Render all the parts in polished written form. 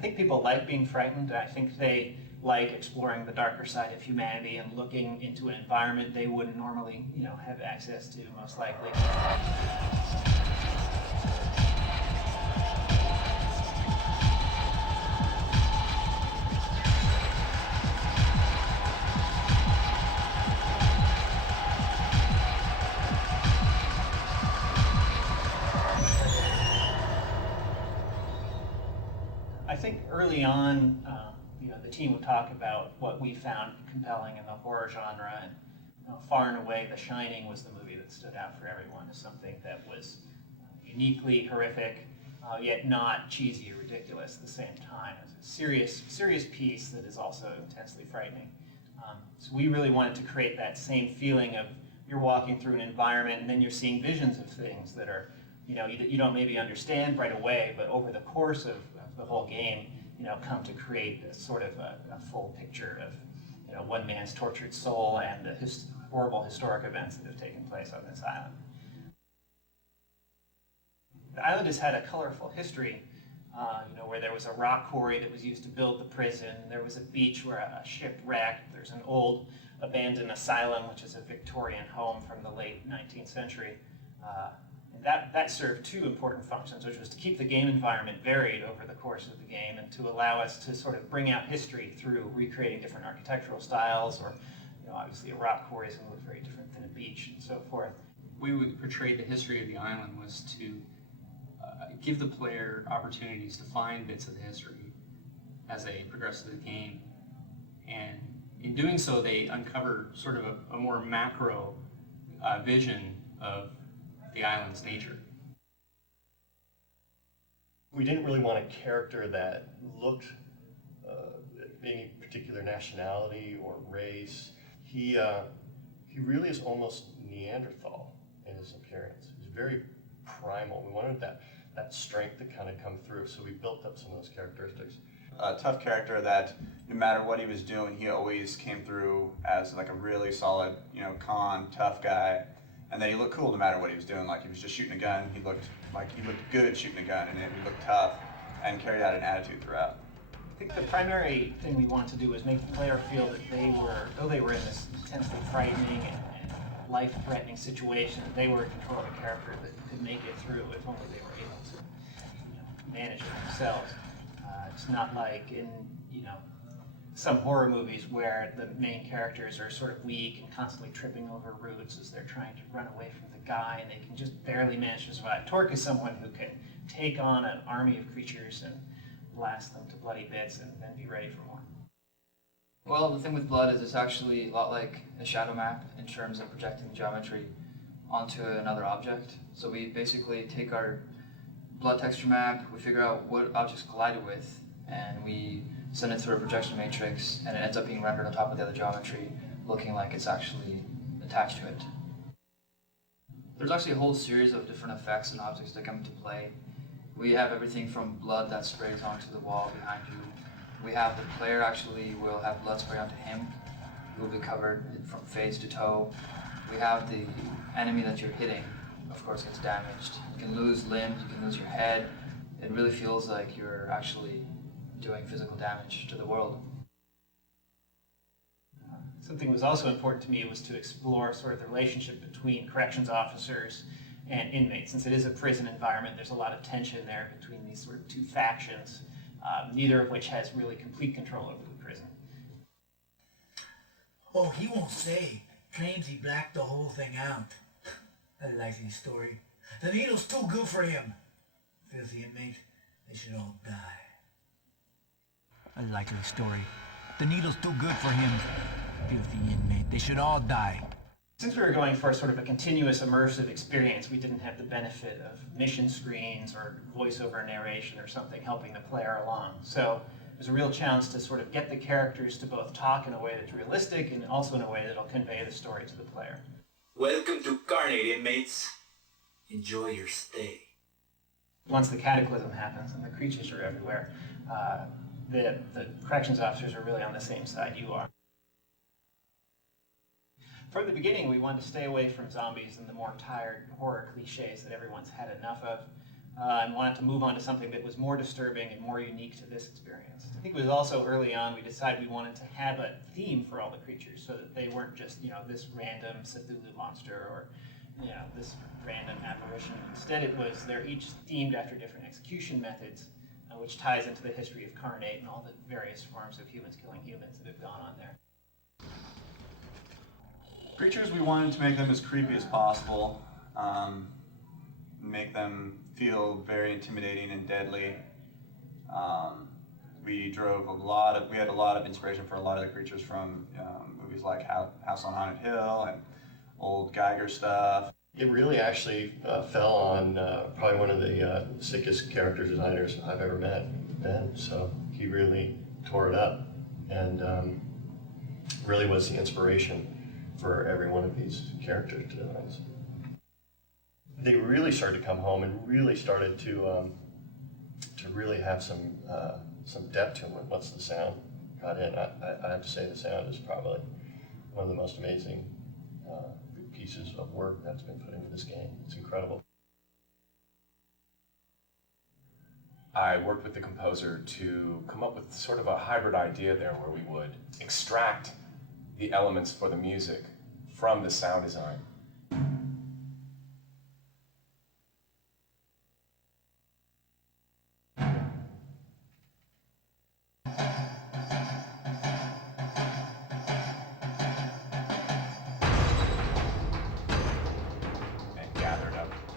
think people like being frightened. I think they like exploring the darker side of humanity and looking into an environment they wouldn't normally, have access to, most likely. I think early on, the team would talk about what we found compelling in the horror genre, and far and away, The Shining was the movie that stood out for everyone as something that was uniquely horrific, yet not cheesy or ridiculous at the same time. It was a serious piece that is also intensely frightening. So we really wanted to create that same feeling of you're walking through an environment and then you're seeing visions of things that are, you don't maybe understand right away, but over the course of the whole game, come to create a sort of a full picture of, one man's tortured soul and the horrible historic events that have taken place on this island. The island has had a colorful history, where there was a rock quarry that was used to build the prison. There was a beach where a ship wrecked. There's an old abandoned asylum, which is a Victorian home from the late 19th century. And that served two important functions, which was to keep the game environment varied over the course of the game and to allow us to sort of bring out history through recreating different architectural styles, or obviously a rock quarry is going to look very different than a beach and so forth. We would portray the history of the island was to give the player opportunities to find bits of the history as they progress through the game. And in doing so, they uncover sort of a more macro vision of the island's nature. We didn't really want a character that looked any particular nationality or race. He really is almost Neanderthal in his appearance. He's very primal. We wanted that strength to kind of come through, so we built up some of those characteristics. A tough character that no matter what he was doing, he always came through as like a really solid, calm, tough guy. And then he looked cool no matter what he was doing. Like he was just shooting a gun, he looked good shooting a gun, and he looked tough and carried out an attitude throughout. I think the primary thing we wanted to do was make the player feel that though they were in this intensely frightening and life-threatening situation, that they were in control of a character that could make it through if only they were able to manage it themselves. It's not like in some horror movies where the main characters are sort of weak and constantly tripping over roots as they're trying to run away from the guy, and they can just barely manage to survive. Torque is someone who can take on an army of creatures and blast them to bloody bits and then be ready for more. Well, the thing with Blood is it's actually a lot like a shadow map in terms of projecting geometry onto another object. So we basically take our Blood texture map, we figure out what objects collided with, and we send it through a projection matrix, and it ends up being rendered on top of the other geometry, looking like it's actually attached to it. There's actually a whole series of different effects and objects that come into play. We have everything from blood that sprays onto the wall behind you. We have the player actually will have blood spray onto him. He will be covered from face to toe. We have the enemy that you're hitting, of course, gets damaged. You can lose limbs, you can lose your head. It really feels like you're actually doing physical damage to the world. Something that was also important to me was to explore sort of the relationship between corrections officers and inmates. Since it is a prison environment, there's a lot of tension there between these sort of two factions, neither of which has really complete control over the prison. Oh, he won't say. Claims he blacked the whole thing out. I like his story. The needle's too good for him. Filthy inmate, they should all die. I like his story. The needle's too good for him. Filthy inmate, they should all die. Since we were going for sort of a continuous immersive experience, we didn't have the benefit of mission screens or voiceover narration or something helping the player along. So it was a real challenge to sort of get the characters to both talk in a way that's realistic and also in a way that'll convey the story to the player. Welcome to Carnate, inmates. Enjoy your stay. Once the cataclysm happens and the creatures are everywhere, the corrections officers are really on the same side you are. From the beginning, we wanted to stay away from zombies and the more tired horror cliches that everyone's had enough of. and wanted to move on to something that was more disturbing and more unique to this experience. I think it was also early on we decided we wanted to have a theme for all the creatures so that they weren't just, this random Cthulhu monster or, this random apparition. Instead they're each themed after different execution methods, which ties into the history of Carnate and all the various forms of humans killing humans that have gone on there. Creatures, we wanted to make them as creepy as possible, make them feel very intimidating and deadly. We had a lot of inspiration for a lot of the creatures from movies like House on Haunted Hill and old Geiger stuff. It really actually fell on probably one of the sickest character designers I've ever met, Ben. So he really tore it up and really was the inspiration for every one of these character designs. They really started to come home and really started to really have some depth to them once the sound got in. I have to say the sound is probably one of the most amazing pieces of work that's been put into this game. It's incredible. I worked with the composer to come up with sort of a hybrid idea there where we would extract the elements for the music from the sound design.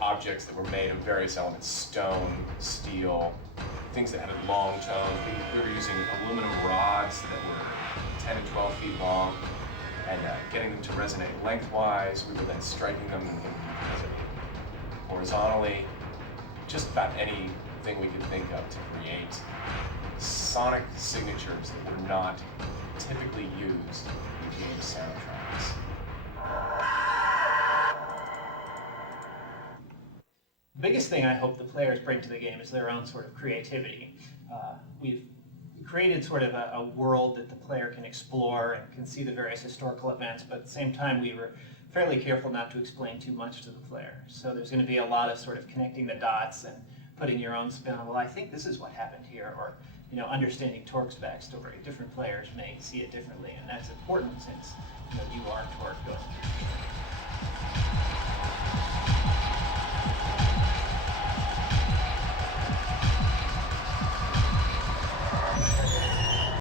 Objects that were made of various elements, stone, steel, things that had a long tone. We were using aluminum rods that were 10 and 12 feet long and getting them to resonate lengthwise. We were then striking them and resonating horizontally. Just about anything we could think of to create sonic signatures that were not typically used in game soundtracks. The biggest thing I hope the players bring to the game is their own sort of creativity. We've created sort of a world that the player can explore and can see the various historical events, but at the same time we were fairly careful not to explain too much to the player. So there's going to be a lot of sort of connecting the dots and putting your own spin on, well, I think this is what happened here, or understanding Torque's backstory. Different players may see it differently, and that's important since you are Torque going through the game.